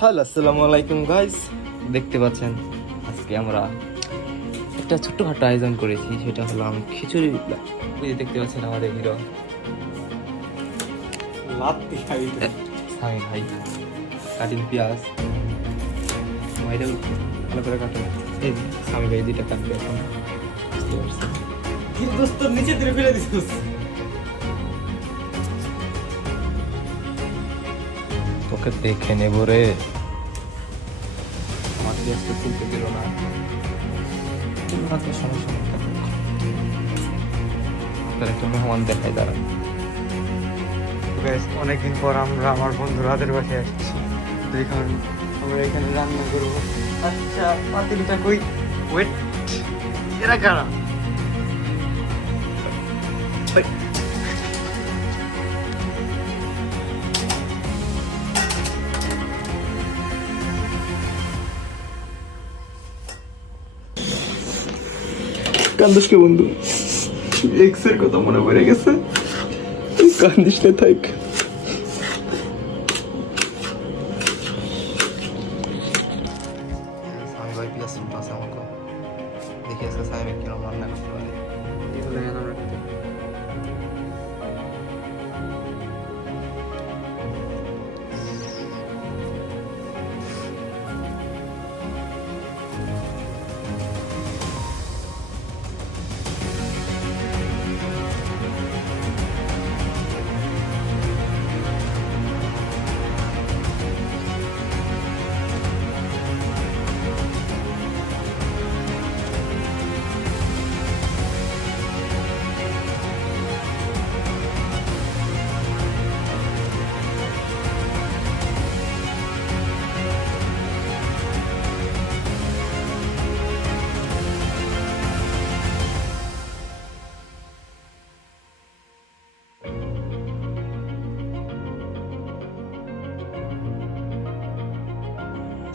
Hello, আসসালামু আলাইকুম guys. দেখতে পাচ্ছেন আজকে আমরা একটা ছোট্টখাটো আয়োজন করেছি, সেটা হলো আমি খিচুড়ি বিপ্লব। এই যে দেখতে পাচ্ছেন আমাদের হিরো লাত্তি খাবি তুই। সামি ভাই কাটিং পেঁয়াজ ভাইটা ভালো করে কাটো। এই যে সামি ভাই দুইটা কাটবে এখন, বুঝতে পারছেন। কি দোস্ত নিচে দিয়ে ফেলে দিছিস? তোকে দেখে নেবো রে। আমার পেঁয়াজটা তুলতে দিল না, তো সমস্যা নেই। তার একটা মেহমান দেখাই দাঁড়ান। বেশ অনেকদিন পর আমরা আমার বন্ধুর হাতের বাসায় আসছি, তো এখন আমরা এখানে রান্না করবো। আচ্ছা পাতিলটা কই? ওয়েট, এরা কারা? কান্দিস কে বন্ধু? এক্স এর কথা মনে পড়ে গেছে? কান্দিস না, থাক। সামি ভাই পেঁয়াজ তুলতে আছে আমাকে, দেখি আজকে সামি ভাই কিরকম রান্না করতে পারে। এগুলো এখন আমরা খেতে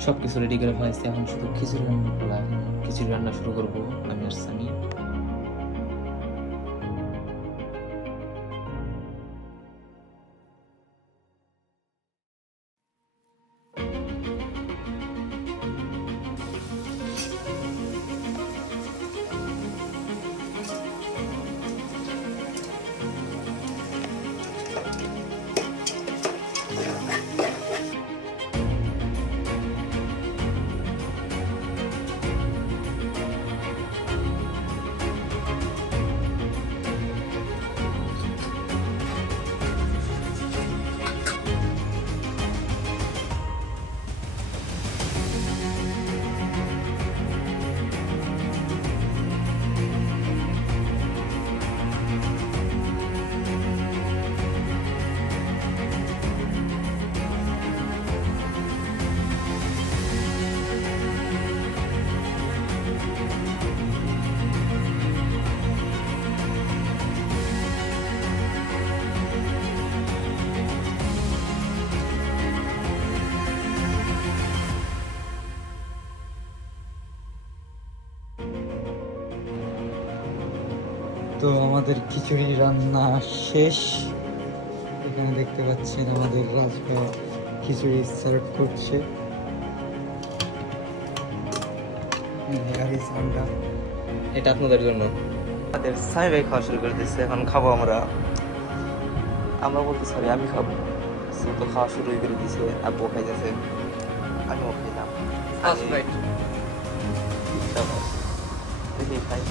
সব কিছু রেডি করে ফেলেছি, এখন শুধু খিচুড়ি রান্না করা। খিচুড়ি রান্না শুরু করবো আমি আর সামি। তো আমাদের খিচুড়ি রান্না শেষ। এখানে দেখতে পাচ্ছেন আমাদের রাজকা খিচুড়ি সার্ভ করছে। এটা আপনাদের জন্য। আমাদের সামি ভাই খাওয়া শুরু করে দিচ্ছে, এখন খাবো আমরা। আমরা বলতে সরি, আমি খাবো। সে তো খাওয়া শুরু করে দিছে, আব্বু খাইতেছে, আমিও খাইলাম। দেখি খাই।